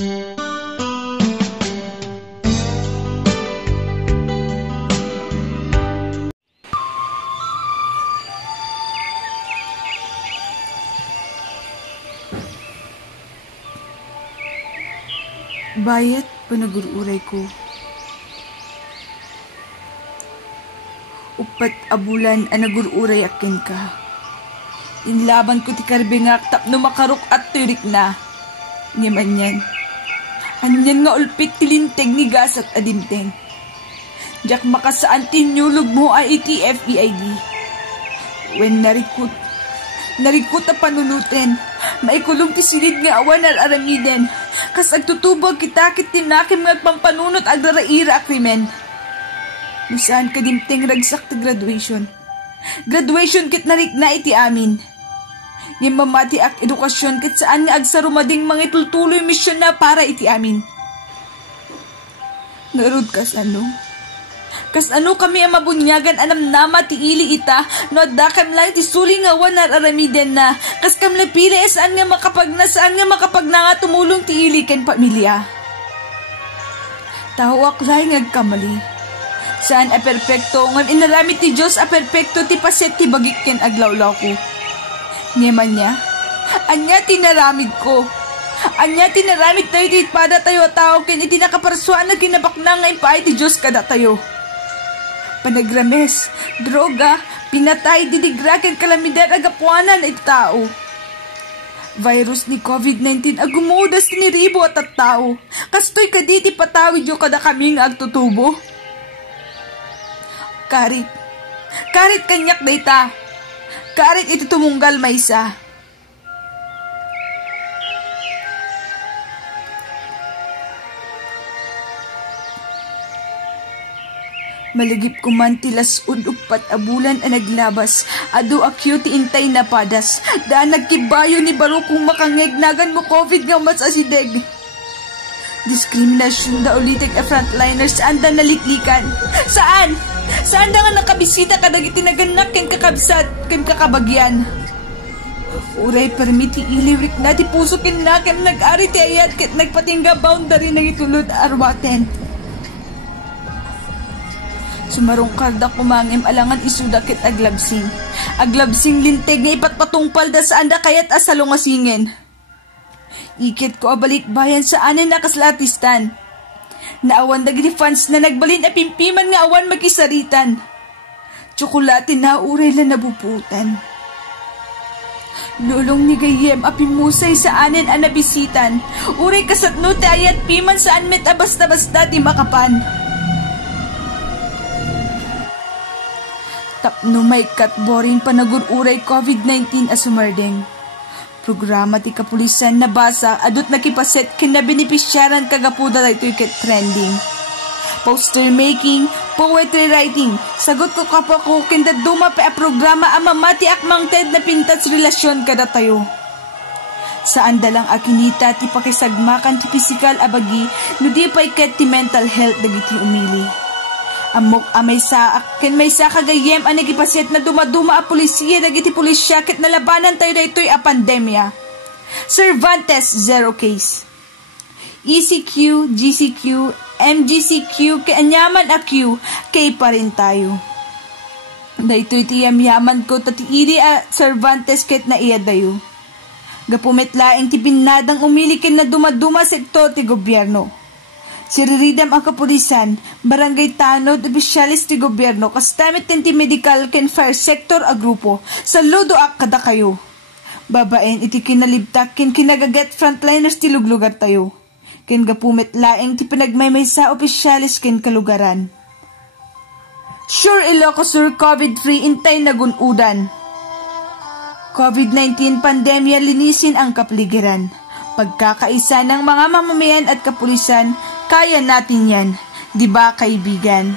Bayat panagururay ko. Upat abulan ang nagururay akin ka. Inlaban ko ti karbingak tapno makarok at turik na. Ngaman yan. Anyan nga ulpit tilinteg ni gas at adimteng. Diyak makasaan tinyulog mo ay ITF-EID. When narikot na panunutin, maikulong ti silid nga awan al aramiden. Kas agtutubog kita kit tinakim nga pampanunot ag daraira akrimen. Musaan ka dimteng ragsak ti graduation. Graduation kit narik na iti amin. Yung mamati ak edukasyon kit saan nga agsarumading mga itultuloy misyon na para iti amin. Narod kas ano? Kas ano kami ang mabunyagan anam nama ti ili ita no adakam lang ti suling awan na aramiden na kas kam napili saan nga makapagna nga tumulong ti ili ken pamilya. Tawak laing agkamali. Saan a perpekto ngam inarami ti Diyos a perpekto ti paset ti bagik ken aglawlaw ko. Nyeman niya, anya tinaramid ko. Anya tinaramid tayo ti pada tayo tao ken iti nakaparsuan na kinabakna nga impaay ti Diyos kada tayo. Panagrames, droga, pinatay, dinigraken kalamidad agapuanan iti tao. Virus ni COVID-19 agumudas tiniribo at tao. Kastoy kaditi patawid yung kada kaming agtutubo. Karit kanyak data. Karit iti tumunggal maysa. Maligip ko man tilas upat abulan ang naglabas. Ado akyo ti intay na padas. Daan nagkibayo ni baro kung makangegnagan mo COVID nga mas asideg. Diskriminasyon da ulitek a frontliners saan da naliklikan. Saan? Saan da nga nakabisita kadag itinaganak ken kakabsat ken kakabagyan. Uray permiti iliwrik na ti puso ken na ken nag-ari ti ayat ket nagpatingga boundary ng itulod arwaten. Sumarong karda kumangim alangan isudakit aglabsing. Aglabsing linteg nga ipatpatungpal da saan da kayat asalong asingen. Ikit ko abalik bayan sa anin nakaslatistan. Naawan da fans na nagbalin a pimpiman nga awan makisaritan. Tsokolate na uray la nabuputan. Lulong ni gayem a pimusay sa anin a nabisitan. Uray kasatno te ayat piman saan met a basta-basta ti makapan. Tapno may katboring panagururay COVID-19 as sumardeng. Programa ti kapulisan nabasa adot nakipaset ken na benepisyaran kagapuda daytoy ket trending. Poster making, poetry writing, sagot ko kapwa ko ken daduma pa a programa a mamati akmang ted na pintats relasyon kada tayo. Saan dalang akinita ti pakisagmakan ti pisikal abagi no di pay ket ti mental health dagiti umili. Amok amay saak ken may sa kagayem ang nagipaset na dumaduma a polisiya dagiti pulisya ket nalabanan tayo daytoy a pandemya. Cervantes zero case. ECQ, GCQ, MGCQ kay anyaman a Q kay pa rin tayo. Daytoy ti yaman ko tati ili a Cervantes ket na iya dayo. Gapumetlaeng ti binadang umili ken na dumaduma sektor ti gobyerno. Siriridam ang kapulisan, barangay tanod, opisyalis ti gobyerno, kastamit ti medical ken fire sector a grupo, sa lodo ak kada kayo. Babaen iti kinalibtak ken kinagaget frontliners ti luglugar tayo. Ken gapumit laeng ti pinagmaymay sa opisyalis ken kalugaran. Sure Ilocos Sur COVID-free intay nagunudan. COVID-19 pandemya linisin ang kapligiran. Pagkakaisa ng mga mamamayan at kapulisan, kaya natin yan, di ba kaibigan?